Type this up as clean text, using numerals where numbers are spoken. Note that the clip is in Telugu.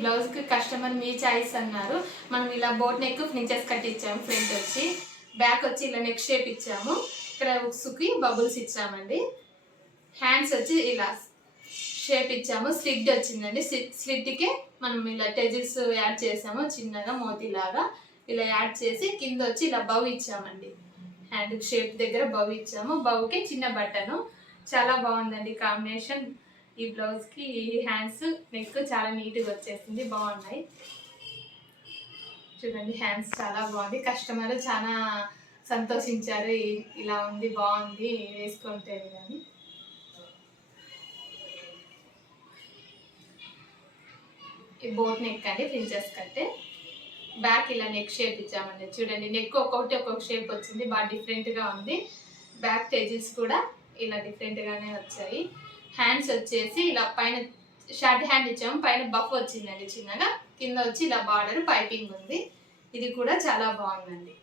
బ్లౌజ్కి కస్టమర్ మీ చాయిస్ అన్నారు. మనం ఇలా బోట్ నెక్ ఫ్రించెస్ కట్ ఇచ్చాము. ఫ్రంట్ వచ్చి, బ్యాక్ వచ్చి ఇలా నెక్ షేప్ ఇచ్చాము. ఇక్కడ ఉక్స్కి బబుల్స్ ఇచ్చామండి. హ్యాండ్స్ వచ్చి ఇలా షేప్ ఇచ్చాము. స్లిట్ వచ్చిందండి. స్లిట్కి మనం ఇలా టెజిల్స్ యాడ్ చేసాము. చిన్నగా మోతీలాగా ఇలా యాడ్ చేసి కింద వచ్చి ఇలా బౌ ఇచ్చామండి. హ్యాండ్ షేప్ దగ్గర బౌ ఇచ్చాము. బౌకి చిన్న బటను. చాలా బాగుందండి కాంబినేషన్. ఈ బ్లౌజ్కి హ్యాండ్స్ నెక్ చాలా నీట్గా వచ్చేసింది. బాగున్నాయి చూడండి. హ్యాండ్స్ చాలా బాగుంది. కస్టమర్ చాలా సంతోషించారు. ఇలా ఉంది, బాగుంది వేసుకుంటే కానీ. ఈ బోట్ నెక్ అండి, ప్రిన్సెస్ కట్టే. బ్యాక్ ఇలా నెక్ షేప్ ఇచ్చామండి. చూడండి నెక్ ఒక్కొక్క షేప్ వచ్చింది. బాగా డిఫరెంట్గా ఉంది. బ్యాక్ టెజిల్స్ కూడా ఇలా డిఫరెంట్గానే వచ్చాయి. హ్యాండ్స్ వచ్చేసి ఇలా పైన షార్ట్ హ్యాండ్ ఇచ్చాము. పైన బఫ్ వచ్చిందండి చిన్నగా. కింద వచ్చి ఇలా బార్డర్ పైపింగ్ ఉంది. ఇది కూడా చాలా బాగుందండి.